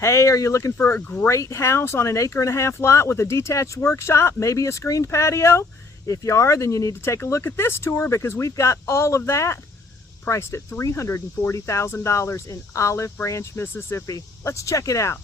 Hey, are you looking for a great house on an 1.5 acre lot with a detached workshop, maybe a screened patio? If you are, then you need to take a look at this tour because we've got all of that priced at $340,000 in Olive Branch, Mississippi. Let's check it out.